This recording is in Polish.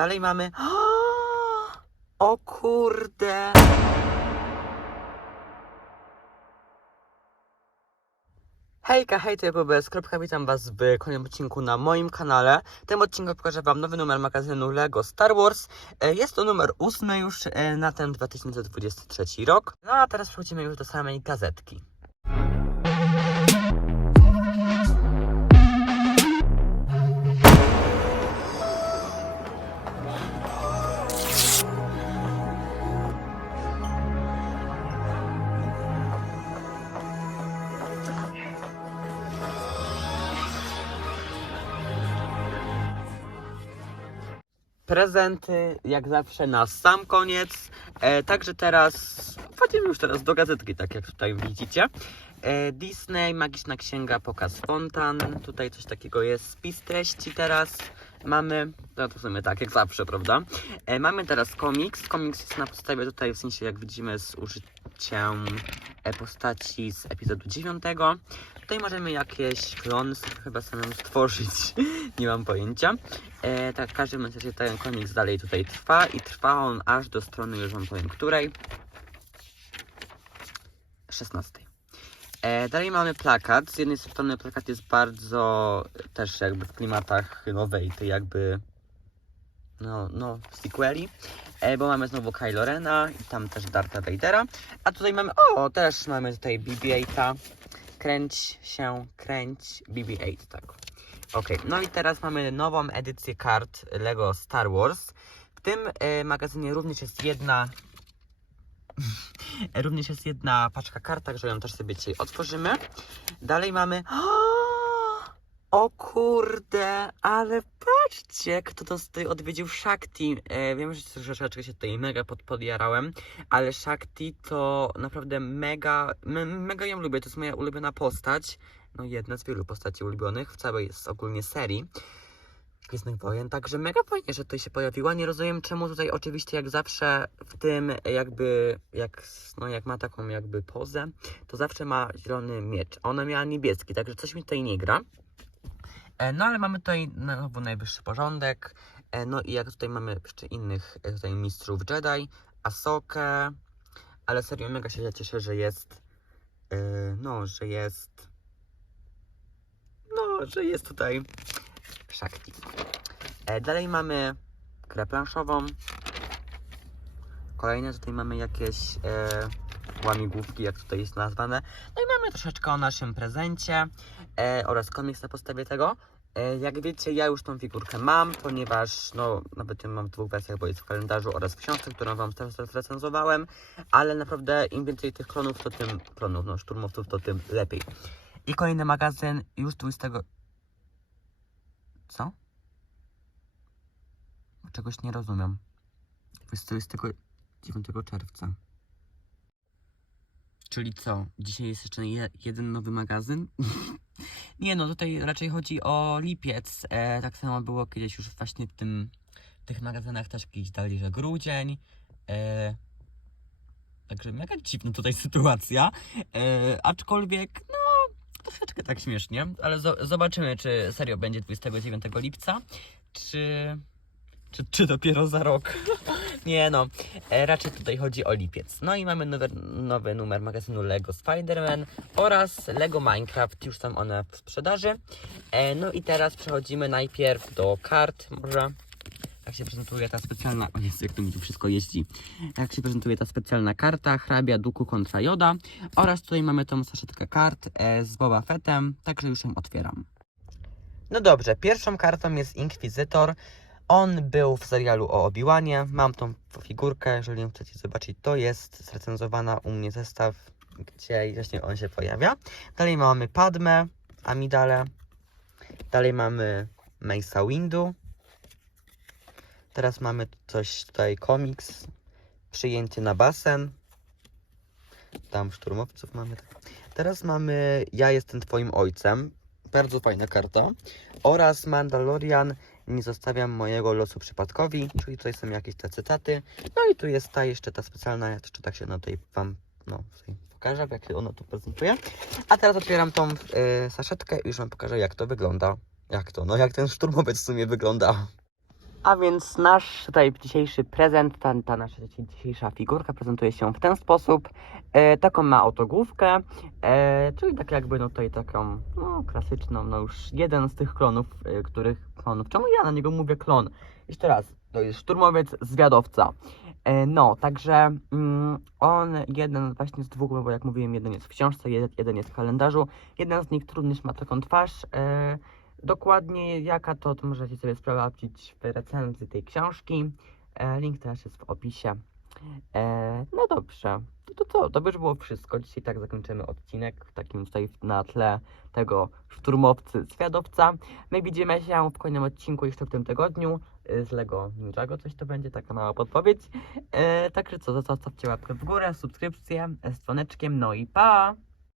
dalej mamy... O kurde! Hejka, hej, to ja BBS. Witam Was w kolejnym odcinku na moim kanale. W tym odcinku pokażę Wam nowy numer magazynu LEGO Star Wars. E, Jest to numer ósmy już e, na ten 2023 rok. No a teraz przechodzimy już do samej gazetki. Prezenty, jak zawsze na sam koniec. E, także teraz wchodzimy już teraz do gazetki, tak jak tutaj widzicie. E, Disney, Magiczna Księga, Pokaz Fontan. Tutaj coś takiego jest, spis treści teraz. Mamy, no to w sumie tak, jak zawsze, prawda? E, mamy teraz komiks. Komiks jest na podstawie tutaj, w sensie jak widzimy, z użyciem e, postaci z epizodu 9. Tutaj możemy jakieś klony sobie chyba samemu stworzyć, nie mam pojęcia. E, tak, w każdym razie ten komiks dalej tutaj trwa i trwa on aż do strony, już wam powiem, której? 16. E, dalej mamy plakat. Z jednej strony plakat jest bardzo też jakby w klimatach nowej, tej jakby no, no, sequeli, e, bo mamy znowu Kylo Rena i tam też Dartha Vadera, a tutaj mamy, o, też mamy tutaj BB-8, kręć się, kręć, BB-8, tak. Ok, no i teraz mamy nową edycję kart LEGO Star Wars. W tym e, magazynie również jest jedna również jest jedna paczka kart, także ją też sobie dzisiaj otworzymy. Dalej mamy o kurde, ale patrzcie, kto to tutaj odwiedził Shakti. E, wiem, że troszeczkę się tutaj mega pod, podjarałem, ale Shakti to naprawdę mega, me, mega ją lubię. To jest moja ulubiona postać. No jedna z wielu postaci ulubionych w całej ogólnie serii. Gwiezdnych Wojen, także mega fajnie, że tutaj się pojawiła. Nie rozumiem czemu tutaj oczywiście jak zawsze w tym jakby, jak, no jak ma taką jakby pozę, to zawsze ma zielony miecz. Ona miała niebieski, także coś mi tutaj nie gra. E, No ale mamy tutaj znowu najwyższy porządek. E, No i jak tutaj mamy jeszcze innych e, tutaj mistrzów Jedi, Asokę, ale serio mega się cieszę, że jest, no, że jest, no, że jest tutaj Shakti. E, Dalej mamy grę planszową. Kolejne tutaj mamy jakieś e, łamigłówki, jak tutaj jest nazwane. No i mamy troszeczkę o naszym prezencie e, oraz komiks na podstawie tego. E, jak wiecie, ja już tą figurkę mam, ponieważ no, nawet ją mam w dwóch wersjach, bo jest w kalendarzu oraz w książce, którą wam teraz recenzowałem, ale naprawdę im więcej tych klonów, to tym klonów, no szturmowców, to tym lepiej. I kolejny magazyn już 20... Co? Czegoś nie rozumiem. 29 czerwca. Czyli co? Dzisiaj jest jeszcze je, jeden nowy magazyn? nie no, tutaj raczej chodzi o lipiec. E, tak samo było kiedyś już właśnie w tym, w tych magazynach też kiedyś dali, że grudzień. E, także mega dziwna tutaj sytuacja. E, aczkolwiek, no, troszeczkę tak śmiesznie, ale zo- zobaczymy, czy serio będzie 29 lipca, czy, czy, czy dopiero za rok. Nie no, e, raczej tutaj chodzi o lipiec. No i mamy nowy, nowy numer magazynu Lego Spider-Man oraz Lego Minecraft, już są one w sprzedaży. E, no i teraz przechodzimy najpierw do kart, może. Jak się prezentuje ta specjalna. O Jezu, jak to mi tu wszystko jeździ. Jak się prezentuje ta specjalna karta hrabia Duku kontra Joda. Oraz tutaj mamy tą saszetkę kart e, z Boba Fettem, także już ją otwieram. No dobrze, pierwszą kartą jest Inkwizytor. On był w serialu o Obi-Wanie. Mam tą figurkę, jeżeli ją chcecie zobaczyć, to jest zrecenzowana u mnie zestaw, gdzie właśnie on się pojawia. Dalej mamy Padmę, Amidale. Dalej mamy Mesa Windu. Teraz mamy coś tutaj, komiks, przyjęcie na basen. Tam szturmowców mamy. Teraz mamy Ja jestem twoim ojcem. Bardzo fajna karta. Oraz Mandalorian nie zostawiam mojego losu przypadkowi, czyli tutaj są jakieś te cytaty. No i tu jest ta jeszcze ta specjalna, jeszcze tak się no tutaj wam no, pokażę, jak się ona tu prezentuje. A teraz otwieram tą y, saszetkę i już wam pokażę jak to wygląda. Jak to? No jak ten szturmowiec w sumie wygląda. A więc nasz tutaj dzisiejszy prezent, ta, ta nasza dzisiejsza figurka prezentuje się w ten sposób. E, taką ma oto główkę, e, czyli tak jakby no tutaj taką no, klasyczną, no już jeden z tych klonów, e, których klonów. Czemu ja na niego mówię klon? Jeszcze raz, to jest szturmowiec zwiadowca. E, no, także mm, on jeden właśnie z dwóch, bo jak mówiłem, jeden jest w książce, jeden, jeden jest w kalendarzu. Jeden z nich również ma taką twarz. E, Dokładnie jaka to, to możecie sobie sprawdzić w recenzji tej książki. E, link też jest w opisie. E, no dobrze, to, to co, to by już było wszystko. Dzisiaj tak zakończymy odcinek w takim tutaj na tle tego szturmowcy zwiadowca. My widzimy się w kolejnym odcinku jeszcze w tym tygodniu e, z Lego Ninjago, coś to będzie, taka mała podpowiedź. Także co, zostawcie łapkę w górę, subskrypcję z dzwoneczkiem, no i pa!